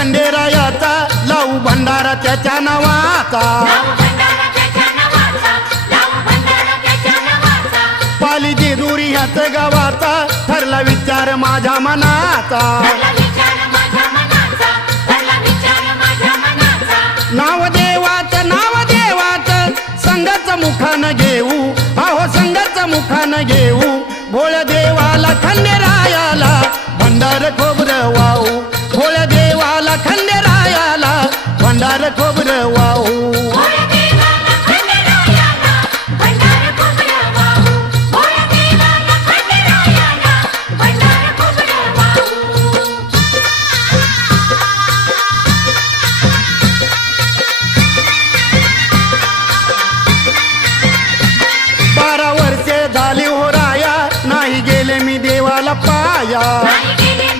खंडेरायाचा लावू भंडारा त्याच्या नावाचा पाली जेजुरी ह्याच गावाचा ठरला विचार माझ्या मनाचा नाव देवाचं संघाचं मुखानं घेऊ अहो संघाचं मुखानं घेऊ भोळ्या देवाला खंडेरायाला भंडार खोबरं वाहू भोळ्या देवाला खंडेरायाला भंडार खोबरं वाहू झाली हो राया नाही गेले मी देवाला पाया